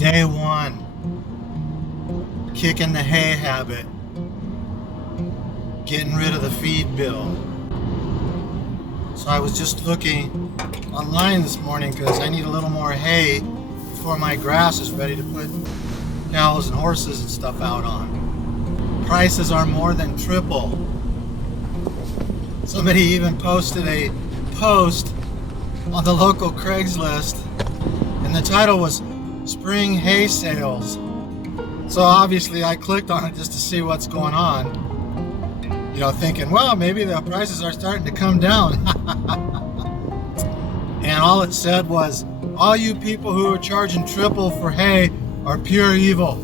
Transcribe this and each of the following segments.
Day one, kicking the hay habit, getting rid of the feed bill. So I was just looking online this morning because I need a little more hay before my grass is ready to put cows and horses and stuff out on. Prices are more than triple. Somebody even posted a post on the local Craigslist, and the title was Spring Hay Sales. So obviously I clicked on it just to see what's going on. You know, thinking, well, maybe the prices are starting to come down. And all it said was, all you people who are charging triple for hay are pure evil.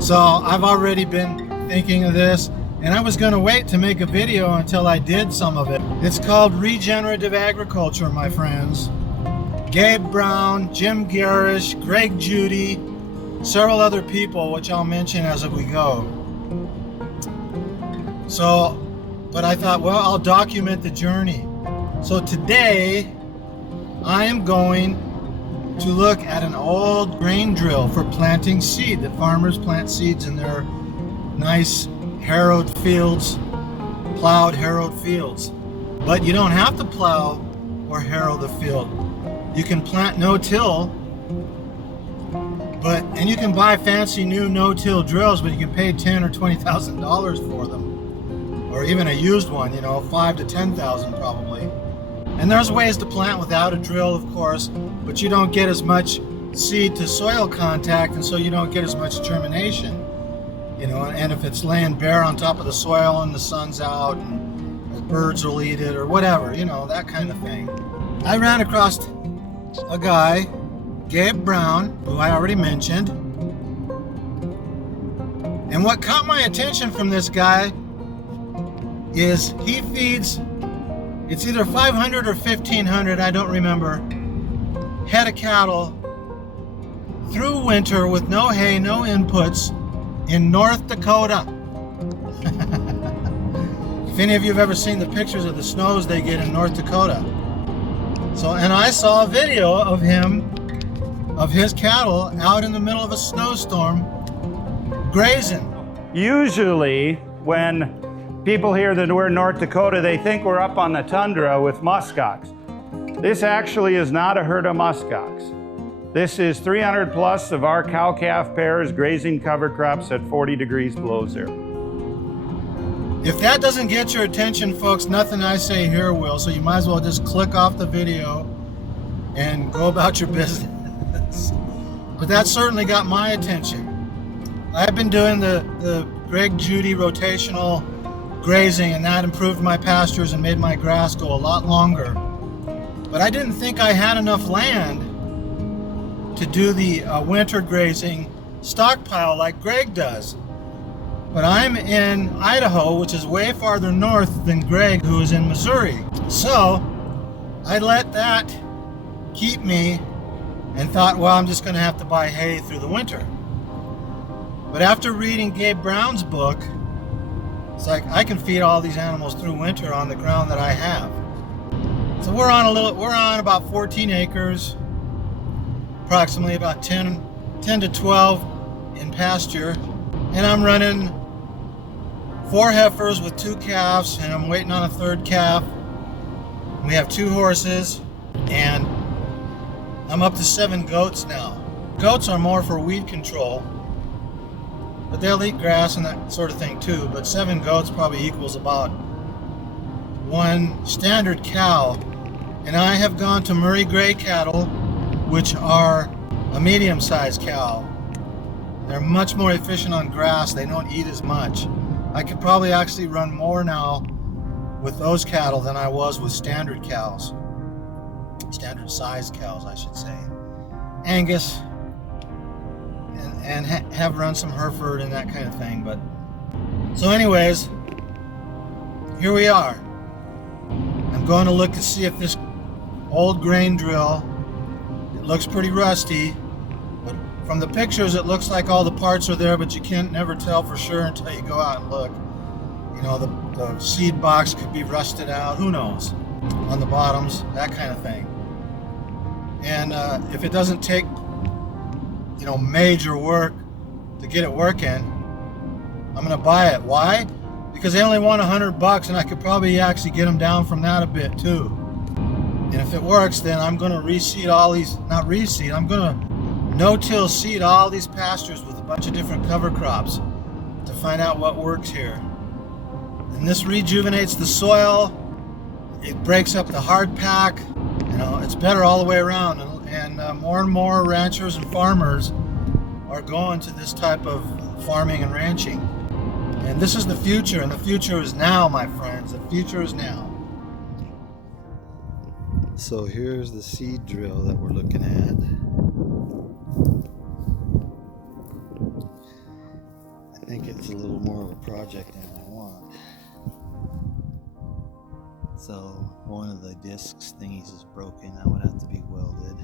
So I've already been thinking of this, and I was going to wait to make a video until I did some of it. It's called Regenerative Agriculture, my friends. Gabe Brown, Jim Garish, Greg Judy, several other people, which I'll mention as we go. So, but I thought, well, I'll document the journey. So today, I am going to look at an old grain drill for planting seed. The farmers plant seeds in their nice harrowed fields, plowed harrowed fields. But you don't have to plow or harrow the field. You can plant no-till, and you can buy fancy new no-till drills, but you can pay $10,000 or $20,000 for them, or even a used one, you know, $5,000 to $10,000 probably. And there's ways to plant without a drill, of course, but you don't get as much seed to soil contact, and so you don't get as much germination, you know. And if it's laying bare on top of the soil and the sun's out and the birds will eat it or whatever, you know, that kind of thing. I ran across a guy, Gabe Brown, who I already mentioned. And what caught my attention from this guy is he feeds, it's either 500 or 1,500, I don't remember, head of cattle through winter with no hay, no inputs in North Dakota. If any of you have ever seen the pictures of the snows they get in North Dakota. So, and I saw a video of him, of his cattle out in the middle of a snowstorm grazing. Usually when people hear that we're in North Dakota, they think we're up on the tundra with muskox. This actually is not a herd of muskox. This is 300 plus of our cow-calf pairs grazing cover crops at 40 degrees below zero. If that doesn't get your attention, folks, nothing I say here will, so you might as well just click off the video and go about your business. But that certainly got my attention. I've been doing the Greg Judy rotational grazing, and that improved my pastures and made my grass go a lot longer. But I didn't think I had enough land to do the winter grazing stockpile like Greg does. But I'm in Idaho, which is way farther north than Greg, who is in Missouri. So I let that keep me and thought, well, I'm just going to have to buy hay through the winter. But after reading Gabe Brown's book, it's like I can feed all these animals through winter on the ground that I have. So we're on about 14 acres, approximately about 10 to 12 in pasture, and I'm running 4 heifers with 2 calves, and I'm waiting on a 3rd calf. We have 2 horses, and I'm up to 7 goats now. Goats are more for weed control, but they'll eat grass and that sort of thing too. But 7 goats probably equals about 1 standard cow. And I have gone to Murray Grey cattle, which are a medium-sized cow. They're much more efficient on grass. They don't eat as much. I could probably actually run more now with those cattle than I was with standard cows. Standard sized cows, I should say. Angus, and have run some Hereford and that kind of thing. But so anyways, here we are. I'm going to look to see if this old grain drill, it looks pretty rusty, but from the pictures it looks like all the parts are there, but you can't never tell for sure until you go out and look. You know, the seed box could be rusted out, who knows, on the bottoms, that kind of thing. And if it doesn't take, major work to get it working, I'm gonna buy it. Why? Because they only want $100, and I could probably actually get them down from that a bit too. And if it works, then I'm gonna reseed all these, not reseed, I'm gonna no-till seed all these pastures with a bunch of different cover crops to find out what works here. And this rejuvenates the soil, it breaks up the hard pack, it's better all the way around. And more ranchers and farmers are going to this type of farming and ranching. And this is the future, and the future is now, my friends. The future is now. So here's the seed drill that we're looking at. I think it's a little more of a project than I want. So one of the discs thingies is broken. That would have to be welded.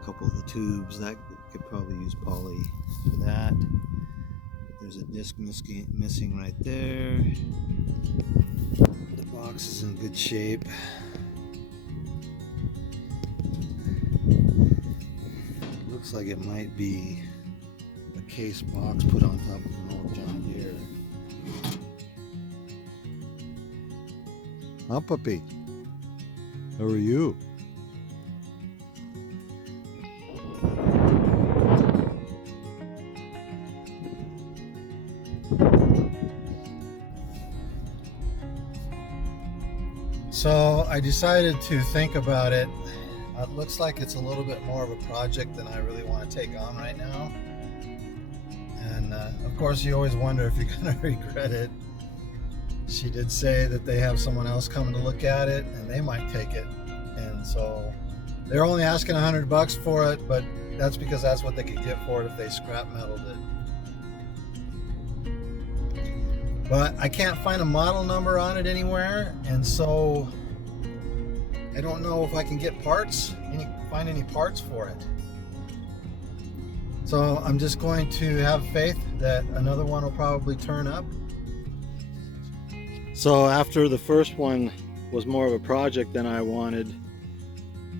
A couple of the tubes, that could probably use poly for that. There's a disc missing right there. The box is in good shape. Looks like it might be a case box put on top of an old John Deere. Huh, puppy? How are you? So I decided to think about it. It looks like it's a little bit more of a project than I really want to take on right now. And of course you always wonder if you're going to regret it. She did say that they have someone else coming to look at it and they might take it. And so they're only asking $100 for it, but that's because that's what they could get for it if they scrap metaled it. But I can't find a model number on it anywhere, and so I don't know if I can get parts, find any parts for it. So I'm just going to have faith that another one will probably turn up. So after the first one was more of a project than I wanted,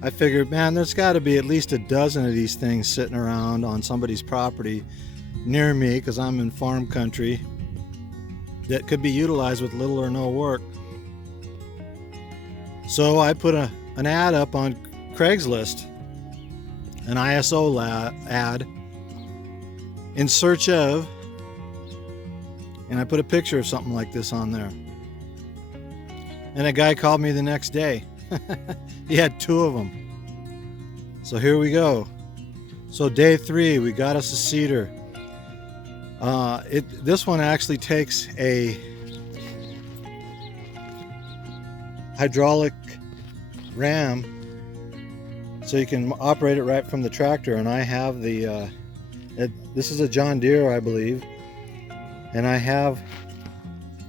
I figured, man, there's got to be at least a dozen of these things sitting around on somebody's property near me, because I'm in farm country, that could be utilized with little or no work. So I put an ad up on Craigslist, an ISO ad, in search of, and I put a picture of something like this on there. And a guy called me the next day. He had 2 of them. So here we go. So day 3, we got us a seeder. This one actually takes a hydraulic ram, so you can operate it right from the tractor. And I have the this is a John Deere, I believe, and I have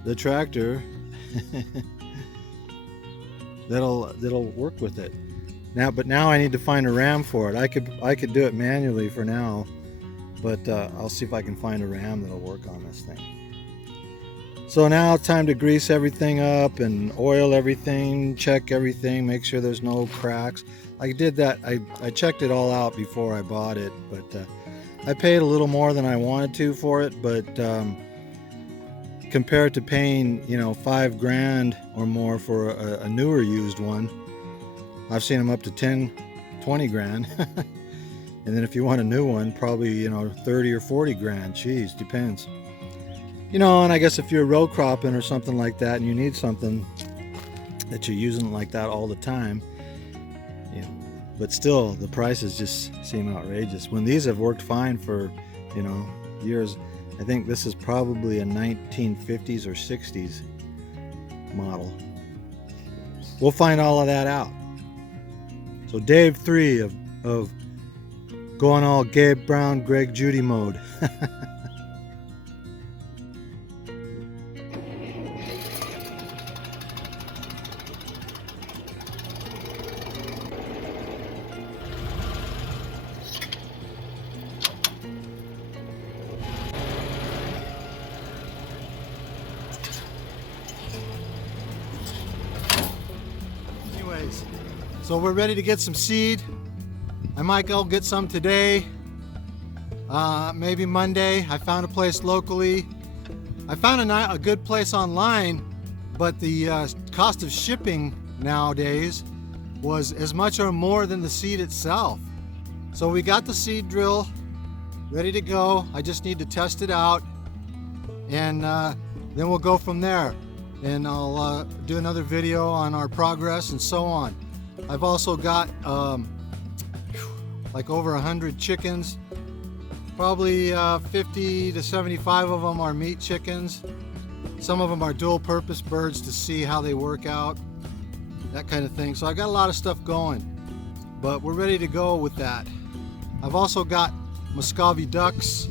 the tractor that'll work with it now. But now I need to find a ram for it. I could do it manually for now, but I'll see if I can find a ram that'll work on this thing. So now it's time to grease everything up and oil everything, check everything, make sure there's no cracks. I did that. I checked it all out before I bought it, but I paid a little more than I wanted to for it. But compared to paying, $5 grand or more for a newer used one, I've seen them up to 10, 20 grand. And then if you want a new one, probably 30 or 40 grand. Geez, depends. And I guess if you're row cropping or something like that, and you need something that you're using like that all the time, but still the prices just seem outrageous when these have worked fine for years. I think this is probably a 1950s or 60s model. We'll find all of that out. So day 3 of going all Gabe Brown, Greg Judy mode. So we're ready to get some seed. I might go get some today, maybe Monday. I found a place locally. I found a good place online, but the cost of shipping nowadays was as much or more than the seed itself. So we got the seed drill ready to go. I just need to test it out, and then we'll go from there. And I'll do another video on our progress and so on. I've also got like over 100 chickens. Probably 50 to 75 of them are meat chickens. Some of them are dual purpose birds to see how they work out, that kind of thing. So I got a lot of stuff going, but we're ready to go with that. I've also got Muscovy ducks,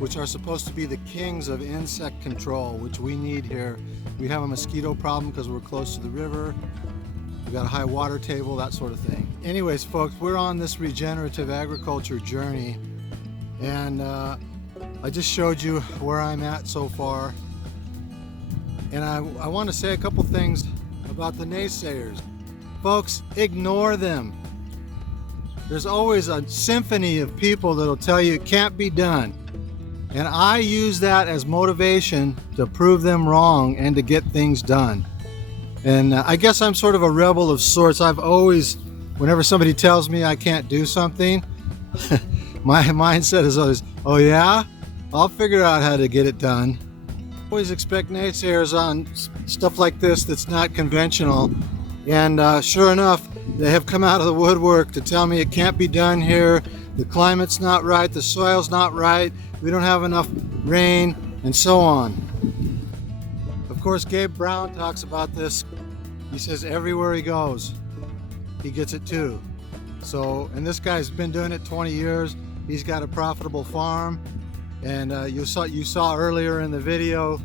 which are supposed to be the kings of insect control, which we need here. We have a mosquito problem because we're close to the river. We've got a high water table, that sort of thing. Anyways, folks, we're on this regenerative agriculture journey, and I just showed you where I'm at so far. And I want to say a couple things about the naysayers. Folks, ignore them. There's always a symphony of people that'll tell you it can't be done. And I use that as motivation to prove them wrong and to get things done. And I guess I'm sort of a rebel of sorts. I've always, whenever somebody tells me I can't do something, my mindset is always, oh yeah? I'll figure out how to get it done. Always expect naysayers on stuff like this that's not conventional. And sure enough, they have come out of the woodwork to tell me it can't be done here. The climate's not right, the soil's not right, we don't have enough rain, and so on. Of course, Gabe Brown talks about this. He says everywhere he goes, he gets it too. So, and this guy's been doing it 20 years. He's got a profitable farm. And you saw earlier in the video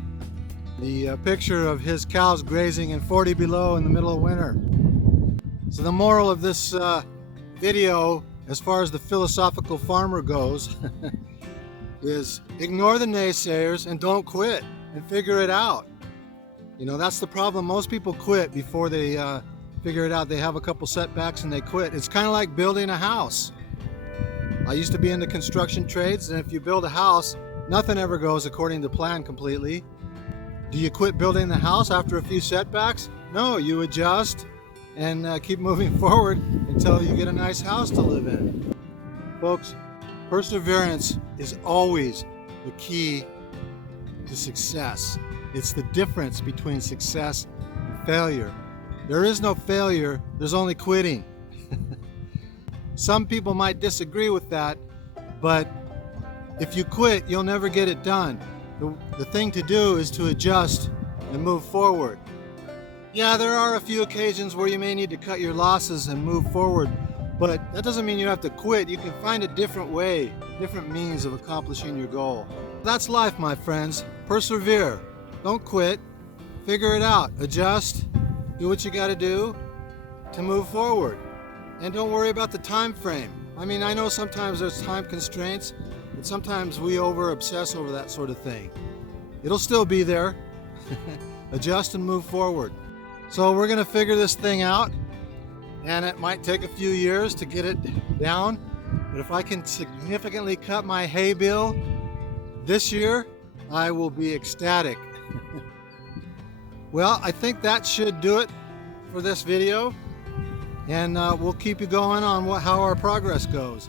the picture of his cows grazing in 40 below in the middle of winter. So the moral of this video, as far as the philosophical farmer goes, is ignore the naysayers and don't quit and figure it out. You know, that's the problem. Most people quit before they figure it out. They have a couple setbacks and they quit. It's kind of like building a house. I used to be in the construction trades, and if you build a house, nothing ever goes according to plan completely. Do you quit building the house after a few setbacks? No, you adjust and keep moving forward until you get a nice house to live in. Folks, perseverance is always the key to success. It's the difference between success and failure. There is no failure, there's only quitting. Some people might disagree with that, but if you quit, you'll never get it done. The thing to do is to adjust and move forward. Yeah, there are a few occasions where you may need to cut your losses and move forward, but that doesn't mean you have to quit. You can find a different way, different means of accomplishing your goal. That's life, my friends. Persevere. Don't quit. Figure it out. Adjust. Do what you got to do to move forward. And don't worry about the time frame. I mean, I know sometimes there's time constraints, but sometimes we over-obsess over that sort of thing. It'll still be there. Adjust and move forward. So we're going to figure this thing out, and it might take a few years to get it down, but if I can significantly cut my hay bill this year, I will be ecstatic. Well, I think that should do it for this video. And we'll keep you going on how our progress goes.